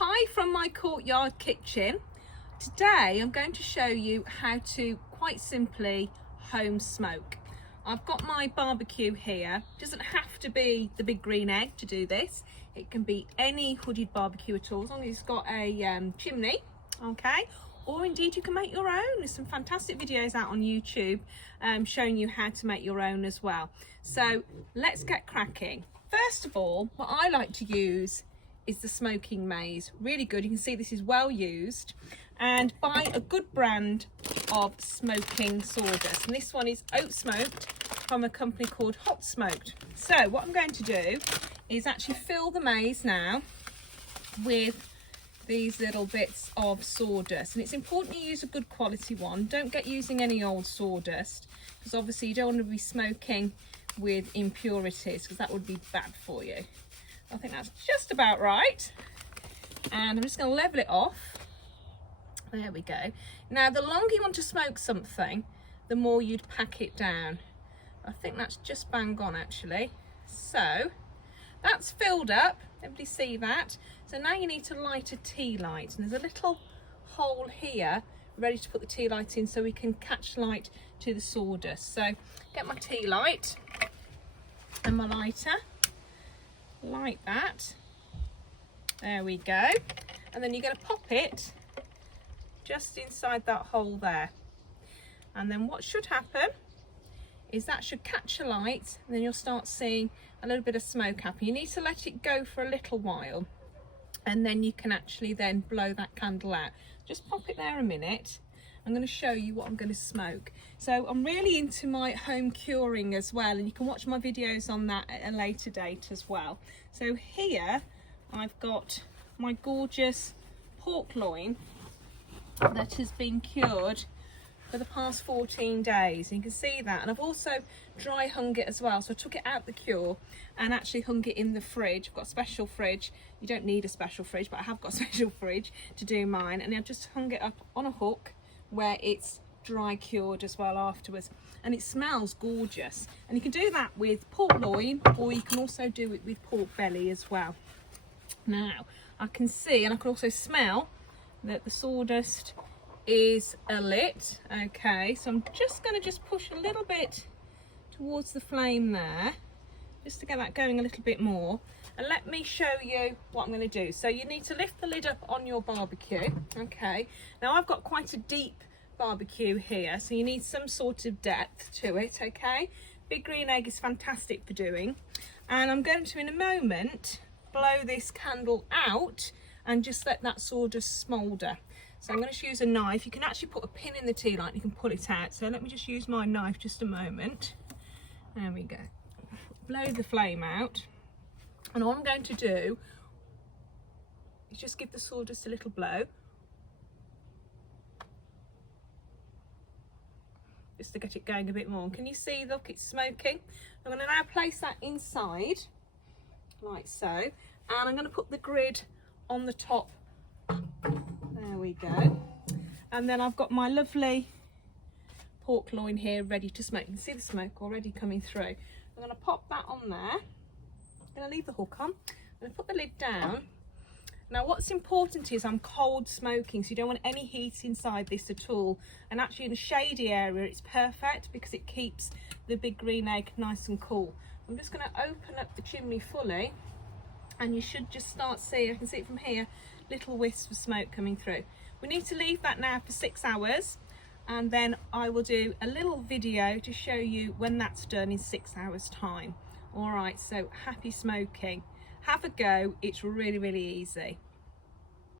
Hi from my courtyard kitchen. Today I'm going to show you how to quite simply home smoke. I've got my barbecue here. It doesn't have to be the big green egg to do this. It can be any hooded barbecue at all, as long as it's got a chimney, okay? Or indeed you can make your own. There's some fantastic videos out on YouTube showing you how to make your own as well. So let's get cracking. First of all, what I like to use is the smoking maize. Really good. You can see this is well used. And buy a good brand of smoking sawdust. And this one is oat smoked from a company called Hot Smoked. So what I'm going to do is actually fill the maize now with these little bits of sawdust. And it's important you use a good quality one. Don't get using any old sawdust, because obviously you don't want to be smoking with impurities, because that would be bad for you. I think that's just about right. And I'm just going to level it off. There we go. Now, the longer you want to smoke something, the more you'd pack it down. I think that's just bang on, actually. So that's filled up. Everybody see that? So now you need to light a tea light. And there's a little hole here ready to put the tea light in so we can catch light to the sawdust. So get my tea light and my lighter. Like that. There we go. And then you're going to pop it just inside that hole there. And then what should happen is that should catch a light, and then you'll start seeing a little bit of smoke happen. You need to let it go for a little while, and then you can actually then blow that candle out. Just pop it there a minute. I'm going to show you what I'm going to smoke. So I'm really into my home curing as well, and you can watch my videos on that at a later date as well. So here I've got my gorgeous pork loin that has been cured for the past 14 days. And you can see that. And I've also dry hung it as well. So I took it out the cure and actually hung it in the fridge. I've got a special fridge. You don't need a special fridge, but I have got a special fridge to do mine. And I've just hung it up on a hook where it's dry cured as well afterwards, and it smells gorgeous. And you can do that with pork loin, or you can also do it with pork belly as well. Now I can see, and I can also smell that the sawdust is alit. Okay, so I'm just going to push a little bit towards the flame there, just to get that going a little bit more. And let me show you what I'm going to do. So you need to lift the lid up on your barbecue. Okay, now I've got quite a deep barbecue here, so you need some sort of depth to it. Okay, big green egg is fantastic for doing. And I'm going to in a moment blow this candle out and just let that sawdust smoulder. So I'm going to use a knife. You can actually put a pin in the tea light and you can pull it out. So let me just use my knife just a moment. There we go. Blow the flame out. And all I'm going to do is just give the sawdust a little blow, just to get it going a bit more. Can you see, look, it's smoking? I'm going to now place that inside, like so, and I'm going to put the grid on the top. There we go. And then I've got my lovely pork loin here ready to smoke. You can see the smoke already coming through. I'm going to pop that on there. I'm going to leave the hook on. I'm going to put the lid down. Now what's important is I'm cold smoking, so you don't want any heat inside this at all. And actually in a shady area it's perfect, because it keeps the big green egg nice and cool. I'm just going to open up the chimney fully, and you should just start seeing, I can see it from here, little wisps of smoke coming through. We need to leave that now for 6 hours, and then I will do a little video to show you when that's done in 6 hours time. All right, so happy smoking. Have a go. It's really, really easy.